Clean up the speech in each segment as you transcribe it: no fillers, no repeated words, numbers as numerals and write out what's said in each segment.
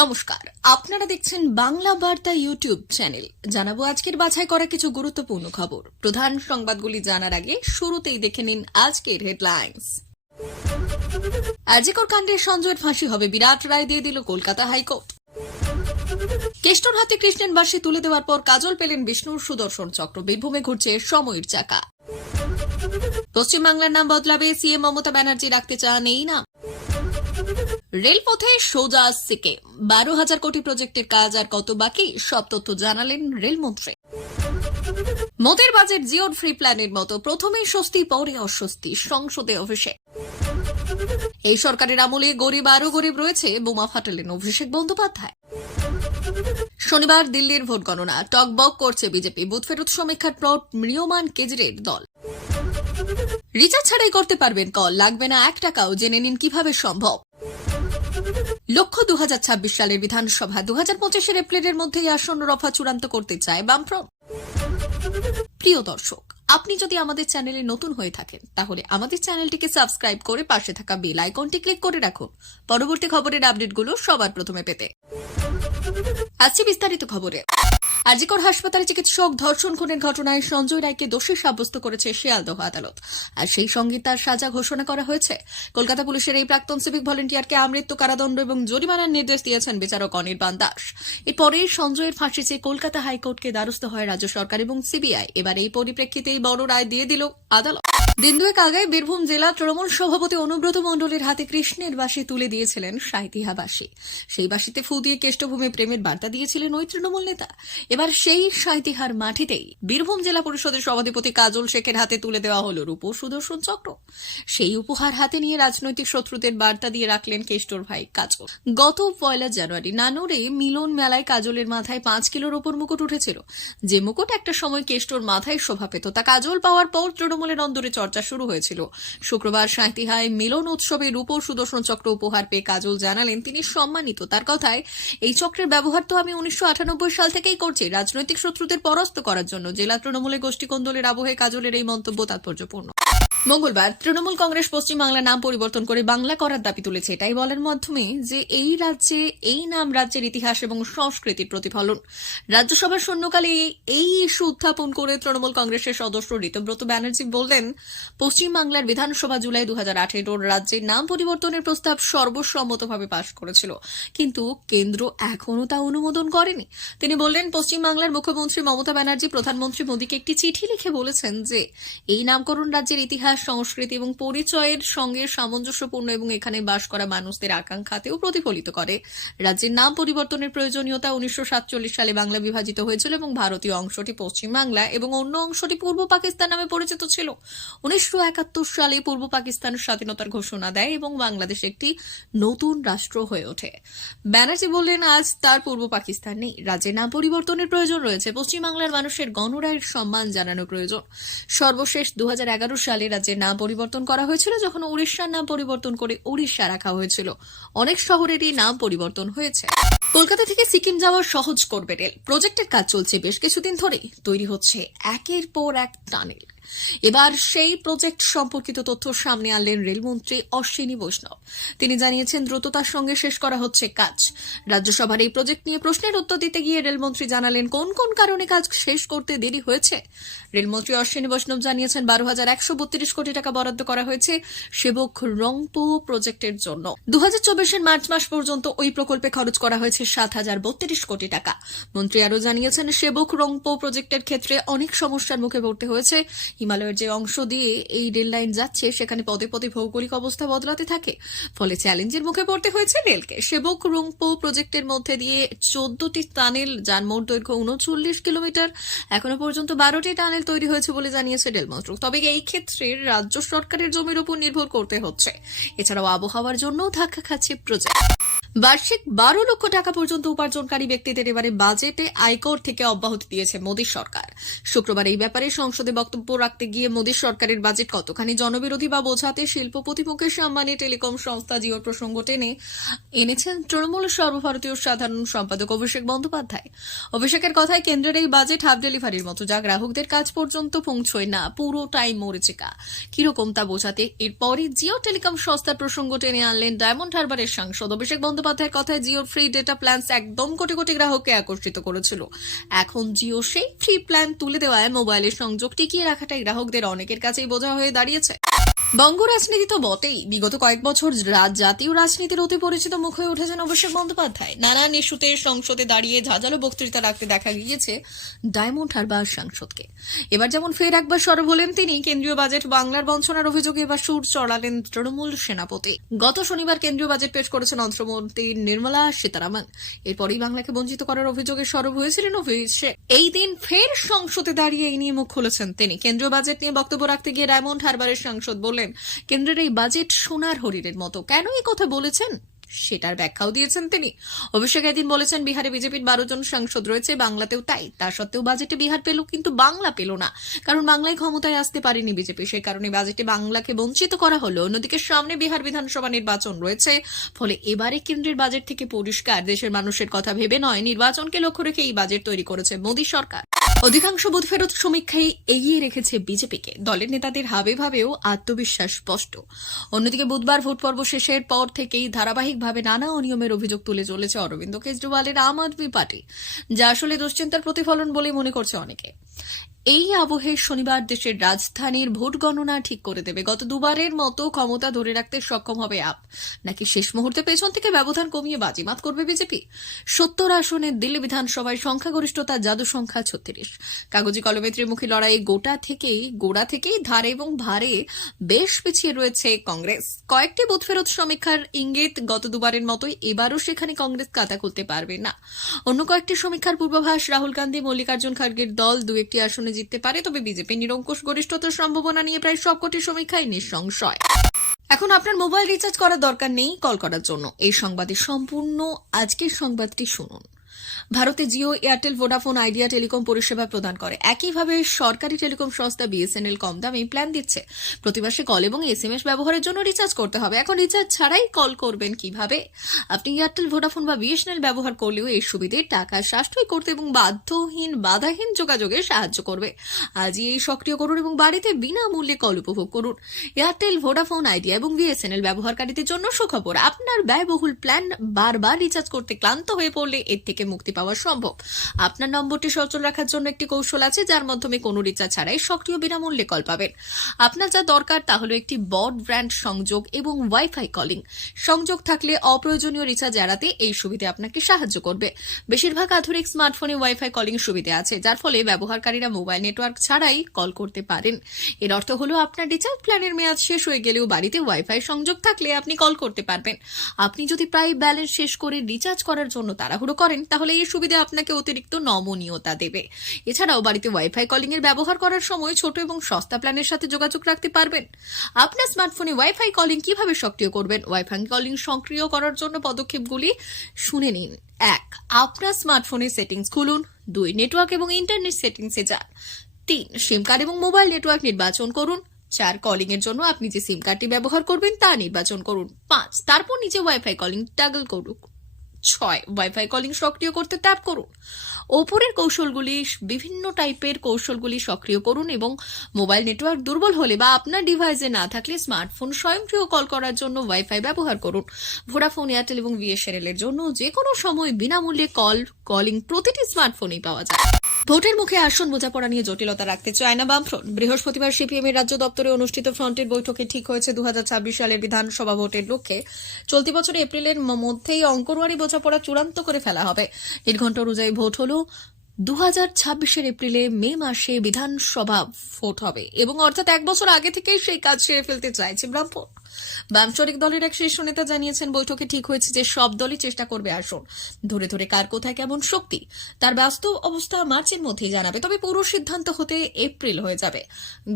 নমস্কার, আপনারা দেখছেন বাংলা বার্তা ইউটিউব চ্যানেল। জানাবো আজকের বাছাই করা কিছু গুরুত্বপূর্ণ খবর। প্রধান সংবাদগুলি জানার আগে শুরুতেই দেখে নিন আজকের হেডলাইন্স। আরজিকর কাণ্ডে সঞ্জয়ের ফাঁসি হবে, বিরাট রায় দিয়ে দিল কলকাতা হাইকোর্ট। কেষ্টর হাতে কৃষ্ণের বাঁশি তুলে দেওয়ার পর কাজল পেলেন বিষ্ণুর সুদর্শন চক্র, বীরভূমে ঘুরছে সময়ের চাকা। পশ্চিমবাংলার নাম বদলাবে, সিএম মমতা ব্যানার্জি রাখতে চান এই নাম। রেলপথে সোজা সিকিম, 12,000 কোটি প্রজেক্টের কাজ আর কত বাকি, সব তথ্য জানালেন রেলমন্ত্রী। মোদির বাজেট জিওর ফ্রি প্ল্যানের মতো, প্রথমে স্বস্তি পরে অস্বস্তি, সংসদে অভিষেক। এই সরকারের আমলে গরিব আরো গরিব রয়েছে, বোমা ফাটালেন অভিষেক বন্দ্যোপাধ্যায়। শনিবার দিল্লির ভোট গণনা, টকবক করছে বিজেপি, বুথ ফেরত সমীক্ষার পর ম্রিয়মান কেজরির দল। রিচার্জ ছাড়াই করতে পারবেন কল, লাগবে না 1 টাকাও, জেনে নিন কিভাবে সম্ভব। লক্ষ্য 2026 সালের বিধানসভা, 2025 এপ্রিলের মধ্যেই আসন্ন রফা চূড়ান্ত করতে চায় বামফ্রন্ট। প্রিয় দর্শক, আপনি যদি আমাদের চ্যানেলে নতুন হয়ে থাকেন তাহলে আমাদের চ্যানেলটিকে সাবস্ক্রাইব করে পাশে থাকা বেল আইকনটি ক্লিক করে রাখুন পরবর্তী খবরের আপডেটগুলো সবার প্রথমে পেতে। আজকে বিস্তারিত খবরে। আরজিকর হাসপাতালে চিকিৎসক ধর্ষণ খুনের ঘটনায় সঞ্জয় রায়কে দোষী সাব্যস্ত করেছে শিয়ালদহ আদালত, আর সেই সঙ্গে তার সাজা ঘোষণা করা হয়েছে। কলকাতা পুলিশের এই প্রাক্তন সিভিক ভলেন্টিয়ারকে আমৃত্যু কারাদণ্ড এবং জরিমানার নির্দেশ দিয়েছেন বিচারক অনির্বাণ দাস। এরপরে সঞ্জয়ের ফাঁসি চেয়ে কলকাতা হাইকোর্টকে দ্বারস্থ হয় রাজ্য সরকার এবং সিবিআই। এবার এই পরিপ্রেক্ষিতেই বড় রায় দিয়ে দিল আদালত। দিন দুয়েক আগে বীরভূম জেলা তৃণমূল সভাপতি অনুব্রত মণ্ডলের হাতে কৃষ্ণের বাঁশি তুলে দিয়েছিলেন সাঁইথিয়াবাসী। সেই বাঁশিতে ফু দিয়ে কেষ্টভূমি প্রেমের বার্তা দিয়েছিলেন ওই তৃণমূল নেতা। এবার সেই সাঁইথিয়ার মাটিতেই বীরভূম জেলা পরিষদের সভাধিপতি কাজল শেখের হাতে তুলে দেওয়া হল রূপ সুদর্শন চক্র। সেই উপহার হাতে নিয়ে রাজনৈতিক শত্রুদের বার্তা দিয়ে রাখলেন কেষ্টর ভাই কাজল। গত 1 জানুয়ারি নানুরে মিলন মেলায় কাজলের মাথায় 5 কিলোর ওপর মুকুট উঠেছিল। যে মুকুট একটা সময় কেষ্টর মাথায় শোভা পেত, তা কাজল পাওয়ার পর তৃণমূলের অন্দরে চর্চা শুরু হয়েছিল। শুক্রবার সাঁইথিয়ায় মিলন উৎসবে রূপ সুদর্শন চক্র উপহার পেয়ে কাজল জানালেন তিনি সম্মানিত। তার কথায়, এই চক্রের ব্যবহার তো আমি 1998 সাল থেকেই করছি, রাজনৈতিক শত্রুদের পরাস্ত করার জন্য। জেলা তৃণমূলের গোষ্ঠীকন্দলের আবহে কাজলের এই মন্তব্য তাৎপর্যপূর্ণ। মঙ্গলবার তৃণমূল কংগ্রেস পশ্চিমবাংলার নাম পরিবর্তন করে বাংলা করার দাবি তুলেছে, এটাই বলার মাধ্যমে যে এই রাজ্যে এই নাম রাজ্যের ইতিহাস এবং সংস্কৃতির প্রতিফলন। রাজ্যসভার শূন্যকালে এই ইস্যু উত্থাপন করে তৃণমূল কংগ্রেসের সদস্য ঋতব্রত ব্যানার্জি বললেন, পশ্চিমবাংলার বিধানসভা জুলাই 2018 রাজ্যের নাম পরিবর্তনের প্রস্তাব সর্বসম্মতভাবে পাশ করেছিল, কিন্তু কেন্দ্র এখনও তা অনুমোদন করেনি। তিনি বললেন, পশ্চিমবাংলার মুখ্যমন্ত্রী মমতা ব্যানার্জি প্রধানমন্ত্রী মোদীকে একটি চিঠি লিখে বলেছেন যে এই নামকরণ রাজ্যের ইতিহাস, সংস্কৃতি এবং পরিচয়ের সঙ্গে সামঞ্জস্যপূর্ণ এবং এখানে বাস করা মানুষদের আকাঙ্ক্ষাতেও প্রতিফলিত করে। রাজ্যের নাম পরিবর্তনের প্রয়োজনীয়তা 1947 সালে বাংলা বিভাজিত হয়েছিল এবং ভারতীয় অংশটি পশ্চিমবাংলা এবং অন্য অংশটি পূর্ব পাকিস্তান নামে পরিচিত ছিল। 1971 সালে পূর্ব পাকিস্তান স্বাধীনতার ঘোষণা দেয় এবং বাংলাদেশ একটি নতুন রাষ্ট্র হয়ে ওঠে। ব্যানার্জি বললেন, আজ তার পূর্ব পাকিস্তান নেই, রাজ্যের নাম পরিবর্তনের প্রয়োজন রয়েছে। পশ্চিমবাংলার মানুষের গণরায়ের সম্মান জানানো প্রয়োজন। সর্বশেষ 2011 সালে রাজ্যের নাম পরিবর্তন করা হয়েছিল, যখন উড়িষ্যার নাম পরিবর্তন করে ওড়িশা রাখা হয়েছিল। অনেক শহরেরই নাম পরিবর্তন হয়েছে। কলকাতা থেকে সিকিম যাওয়া সহজ করবে রেল, প্রজেক্টের কাজ চলছে বেশ কিছুদিন ধরে। তৈরি হচ্ছে একের পর এক টানেল। এবার সেই প্রজেক্ট সম্পর্কিত তথ্য সামনে আনলেন রেলমন্ত্রী অশ্বিনী বৈষ্ণব। তিনি জানিয়েছেন, দ্রুততার সঙ্গে শেষ করা হচ্ছে কাজ। রাজ্যসভার এই প্রজেক্ট নিয়ে প্রশ্নের উত্তর দিতে গিয়ে রেলমন্ত্রী জানালেন কোন কোন কারণে কাজ শেষ করতে দেরি হয়েছে। রেলমন্ত্রী অশ্বিনী বৈষ্ণব জানিয়েছেন, 12,132 কোটি টাকা বরাদ্দ করা হয়েছে সেবক রংপো প্রজেক্টের জন্য। 2024 মার্চ মাস পর্যন্ত ওই প্রকল্পে খরচ করা হয়েছে 7,032 কোটি টাকা। মন্ত্রী আরও জানিয়েছেন, সেবক রংপো প্রজেক্টের ক্ষেত্রে অনেক সমস্যার মুখে পড়তে হয়েছে। হিমালয়ের যে অংশ দিয়ে এই রেল লাইন যাচ্ছে সেখানে পদে পদে ভৌগোলিক অবস্থা বদলাতে থাকে, ফলে চ্যালেঞ্জের মুখে পড়তে হয়েছে রেলকে। সেবক রংপো প্রজেক্টের মধ্যে দিয়ে 14টি টানেল, যার মোট দৈর্ঘ্য 39 কিলোমিটার। এখনো পর্যন্ত 12টি টানেল তৈরি হয়েছে বলে জানিয়েছে রেল মন্ত্রক। তবে এই ক্ষেত্রে রাজ্য সরকারের জমির উপর নির্ভর করতে হচ্ছে। এছাড়াও আবহাওয়ার জন্যও ধাক্কা খাচ্ছে প্রজেক্ট। বার্ষিক 12 লক্ষ টাকা পর্যন্ত উপার্জনকারী ব্যক্তিদের এবারে বাজেটে আয়কর থেকে অব্যাহতি দিয়েছে মোদী সরকার। শুক্রবার এই ব্যাপারে সংসদে বক্তব্য রাখতে গিয়ে মোদী সরকারের বাজেট কতখানি জনবিরোধী বা বোঝাতে শিল্পপতি মুকেশ আম্বানি টেলিকম সংস্থা জিওর প্রসঙ্গ টেনে এনেছেন তৃণমূল সর্বভারতীয় সাধারণ সম্পাদক অভিষেক বন্দ্যোপাধ্যায়। অভিষেকের কথায় কেন্দ্রের এই বাজেট হাফ ডেলিভারির মতো, যা গ্রাহকদের কাজ পর্যন্ত পৌঁছয় না, পুরোটাই মরিচিকা। কিরকম তা বোঝাতে এরপরই জিও টেলিকম সংস্থার প্রসঙ্গ টেনে আনলেন ডায়মন্ড হারবারের সাংসদ অভিষেক বন্দ্যোপাধ্যায়ের কথায় জিওর ফ্রি ডেটা প্ল্যান্স একদম কোটি কোটি গ্রাহককে আকর্ষিত করেছিল। এখন জিও সেই ফ্রি প্ল্যান তুলে দেওয়ায় মোবাইলের সংযোগ টিকিয়ে রাখাটাই গ্রাহকদের অনেকের কাছেই বোঝা হয়ে দাঁড়িয়েছে। বঙ্গ রাজনীতি তো বটেই, বিগত কয়েক বছর জাতীয় রাজনীতির অতি পরিচিত মুখ হয়ে উঠেছেন অভিষেক বন্দ্যোপাধ্যায়। নানান ইস্যুতে সংসদে দাঁড়িয়ে ঝাঁঝালো বক্তৃতা রাখতে দেখা গিয়েছে ডায়মন্ড হারবার সাংসদকে। এবার যেমন ফের একবার সরব হলেন তিনি, কেন্দ্রীয় বাজেট বাংলার বঞ্চনার অভিযোগে এবার সুর চড়ালেন তৃণমূল সেনাপতি। গত শনিবার কেন্দ্রীয় বাজেট পেশ করেছেন অর্থমন্ত্রী নির্মলা সীতারামন। এরপরই বাংলাকে বঞ্চিত করার অভিযোগে সরব হয়েছিলেন অভিষেক। এই দিন ফের সংসদে দাঁড়িয়ে এই নিয়ে মুখ খুলেছেন তিনি। কেন্দ্রীয় বাজেট নিয়ে বক্তব্য রাখতে গিয়ে ডায়মন্ড হারবারের সাংসদ বললেন, কেন্দ্রের এই বাজেট সোনার হরিণের মতো। কেন এই কথা বলেছেন সেটার ব্যাখ্যাও দিয়েছেন তিনি। অভিষেক এদিন বলেছেন, বিহারে বিজেপির 12 জন সাংসদ রয়েছে, বাংলাতেও তাই। তা সত্ত্বেও বাজেটে বিহার পেল কিন্তু বাংলা পেল না, কারণ বাংলায় ক্ষমতায় আসতে পারেনি বিজেপি। সেই কারণে বাজেটে বাংলাকে বঞ্চিত করা হলো। অন্যদিকে সামনে বিহার বিধানসভা নির্বাচন রয়েছে, ফলে এবারে কেন্দ্রের বাজেট থেকে পরিষ্কার দেশের মানুষের কথা ভেবে নয়, নির্বাচনকে লক্ষ্য রেখে এই বাজেট তৈরি করেছে মোদী সরকার। অধিকাংশ বুথ ফেরত সমীক্ষায় এগিয়ে রেখেছে বিজেপিকে। দলের নেতাদের হাবে ভাবেও আত্মবিশ্বাস স্পষ্ট। অন্যদিকে বুধবার ভোট পর্ব শেষের পর থেকেই ধারাবাহিকভাবে নানা অনিয়মের অভিযোগ তুলে চলেছে অরবিন্দ কেজরিওয়ালের আম আদমি পার্টি, যা আসলে দুশ্চিন্তার প্রতিফলন বলে মনে করছে অনেকে। এই আবহে শনিবার দেশের রাজধানীর ভোট গণনা ঠিক করে দেবে গত দুবারের মতো ক্ষমতা ধরে রাখতে সক্ষম হবে আপ, নাকি শেষ মুহূর্তে পেছন থেকে ব্যবধান কমিয়ে বাজিমাত করবে বিজেপি। 70 আসনের দিল্লি বিধানসভায় সংখ্যাগরিষ্ঠতা জাদু সংখ্যা 36। কাগজি কলমে ত্রিমুখী লড়াই গোড়া থেকেই ধারে এবং ভারে বেশ পিছিয়ে রয়েছে কংগ্রেস। কয়েকটি বুথ ফেরত সমীক্ষার ইঙ্গিত গত দুবারের মতোই এবারও সেখানে কংগ্রেস খাতা খুলতে পারবে না। অন্য কয়েকটি সমীক্ষার পূর্বাভাস রাহুল গান্ধী মল্লিকার্জুন খার্গের দল 2-1টি আসনে জিততে পারে, তবে বিজেপি নিরঙ্কুশ গরিষ্ঠতার সম্ভাবনা নিয়ে প্রায় সবকটি সমীক্ষায় নিঃসংশয়। এখন আপনার মোবাইল রিচার্জ করার দরকার নেই কল করার জন্য। এই সংবাদের সম্পূর্ণ আজকের সংবাদটি শুনুন। ভারতে Jio, Airtel, Vodafone idea telecom পরিষেবা প্রদান করে। একইভাবে সরকারি টেলিকম সংস্থা বিএসএনএল কম দামে প্ল্যান দিচ্ছে। প্রতি মাসে কল এবং এসএমএস ব্যবহারের জন্য রিচার্জ করতে হবে। এখন রিচার্জ ছাড়াই কল করবেন কিভাবে? আপনি এয়ারটেল, ভোডাফোন বা বিএসএনএল ব্যবহার করলেও এই সুবিধে টাকা সাশ্রয় করতে এবং বাধাহীন যোগাযোগে সাহায্য করবে। আজই এই সক্রিয় করুন এবং বাড়িতে বিনামূল্যে কল উপভোগ করুন। এয়ারটেল, ভোডাফোন আইডিয়া এবং বিএসএনএল ব্যবহারকারীদের জন্য সুখবর, আপনার ব্যয়বহুল প্ল্যান বারবার রিচার্জ করতে ক্লান্ত হয়ে পড়লে এর থেকে মুক্তি পাওয়া সম্ভব। আপনার নম্বরটি সচল রাখার জন্য একটি কৌশল আছে, যার মাধ্যমে কোনো রিচার্জ ছাড়াই সক্রিয় বিনামূল্যে কল পাবেন। আপনার যা দরকার তা হলো একটি ব্রডব্যান্ড সংযোগ এবং ওয়াইফাই কলিং। সংযোগ থাকলে অপ্রয়োজনীয় রিচার্জ এড়াতে এই সুবিধা আপনাকে সাহায্য করবে। বেশিরভাগ আধুনিক স্মার্টফোনে ওয়াইফাই কলিং সুবিধা আছে, যার ফলে ব্যবহারকারীরা মোবাইল নেটওয়ার্ক ছাড়াই কল করতে পারেন। এর অর্থ হলো আপনার রিচার্জ প্ল্যানের মেয়াদ শেষ হয়ে গেলেও বাড়িতে ওয়াইফাই সংযোগ থাকলে আপনি কল করতে পারবেন। আপনি যদি প্রায় ব্যালেন্স শেষ করে রিচার্জ করার জন্য তাড়াহুড়ো করেন, তাহলে এই সুবিধা আপনাকে অতিরিক্ত নমনীয়তা দেবে। এছাড়াও বাড়িতে ওয়াইফাই কলিং এর ব্যবহার করার সময় ছোট এবং সস্তা প্ল্যানের সাথে যোগাযোগ রাখতে পারবেন। আপনার স্মার্টফোনে ওয়াইফাই কলিং কিভাবে সক্রিয় করবেন? ওয়াইফাই কলিং সক্রিয় করার জন্য পদক্ষেপগুলি শুনে নিন। 1. আপনার স্মার্টফোনের সেটিংস খুলুন। 2. নেটওয়ার্ক এবং ইন্টারনেট সেটিংসে যান। 3. সিম কার্ড এবং মোবাইল নেটওয়ার্ক নির্বাচন করুন। 4. কলিং এর জন্য আপনি যে সিম কার্ডটি ব্যবহার করবেন তা নির্বাচন করুন। 5. তারপর নিচে ওয়াইফাই কলিং ট্যাগল করুন। 6. ওয়াইফাই কলিং সক্রিয় করতে ট্যাপ করুন। ওপরের কৌশলগুলি, বিভিন্ন টাইপের কৌশলগুলি সক্রিয় করুন এবং মোবাইল নেটওয়ার্ক দুর্বল হলে বা আপনার ডিভাইসে না থাকলে স্মার্টফোন স্বয়ংক্রিয় কল করার জন্য ওয়াইফাই ব্যবহার করুন। ভোডাফোন, এয়ারটেল এবং বিএসএনএল এর জন্য যে কোনো সময় বিনামূল্যে কলিং প্রতিটি স্মার্টফোনেই পাওয়া যায়। ভোটের মুখে আসন বোঝাপড়া নিয়ে জটিলতা রাখতে চায় না বামফ্রন্ট। বৃহস্পতিবার সিপিএম এর রাজ্য দপ্তরে অনুষ্ঠিত ফ্রন্টের বৈঠকে ঠিক হয়েছে 2026 সালের বিধানসভা ভোটের লক্ষ্যে চলতি বছর এপ্রিলের মধ্যেই অঙ্কনওয়ারি বোঝাপড়া চূড়ান্ত করে ফেলা হবে। নির্ঘণ্ট অনুযায়ী ভোট হলো 2026 এপ্রিলে মে মাসে বিধানসভা ভোট হবে এবং অর্থাৎ 1 বছর আগে থেকেই সেই কাজ সেরে ফেলতে চাইছে বামফ্রন্ট। বাম শরিক দলের এক শীর্ষ নেতা জানিয়েছেন, বৈঠকে ঠিক হয়েছে যে সব দলই চেষ্টা করবে আসন ধরে ধরে কার কোথায় কেমন শক্তি তার বাস্তব অবস্থা মার্চের মধ্যেই জানাবে। তবে পুরো সিদ্ধান্ত হতে এপ্রিল হয়ে যাবে।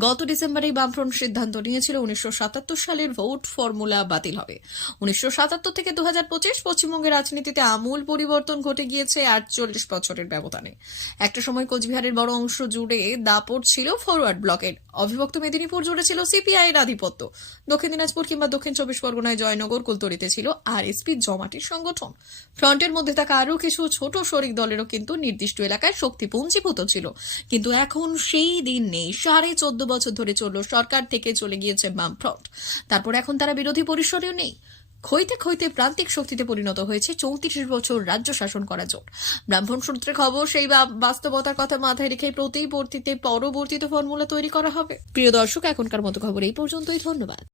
গত ডিসেম্বরেই বামফ্রন্ট সিদ্ধান্ত নিয়েছিল 1977 সালের ভোট ফর্মুলা বাতিল হবে। 1977 থেকে 2025 পশ্চিমবঙ্গের রাজনীতিতে আমূল পরিবর্তন ঘটে গিয়েছে 48 বছরের ব্যবধানে। একটা সময় কোচবিহারের বড় অংশ জুড়ে দাপট ছিল ফরওয়ার্ড ব্লকের, অবিভক্ত মেদিনীপুর জুড়ে ছিল সিপিআই এর আধিপত্য, দক্ষিণ দিনাজপুর কিংবা দক্ষিণ 24 পরগনায় জয়নগর কুলতলিতে ছিল আরএসপি জমাটির সংগঠন। ফ্রন্টের মধ্যে থাকা আরও কিছু ছোট শরিক দলেরও কিন্তু নির্দিষ্ট এলাকায় শক্তি পুঞ্জীভূত ছিল। কিন্তু এখন সেই দিন নেই। 14.5 বছর ধরে চলল, সরকার থেকে চলে গিয়েছে বামফ্রন্ট, তারপর এখন তারা বিরোধী পরিসরেও নেই। ক্ষয়তে ক্ষয়তে প্রান্তিক শক্তিতে পরিণত হয়েছে 34 বছর রাজ্য শাসন করা জোট। ব্রাহ্মণ সূত্রে খবর, সেই বাস্তবতার কথা মাথায় রেখে পরবর্তীতে ফর্মুলা তৈরি করা হবে। প্রিয় দর্শক, এখনকার মতো খবর এই পর্যন্তই। ধন্যবাদ।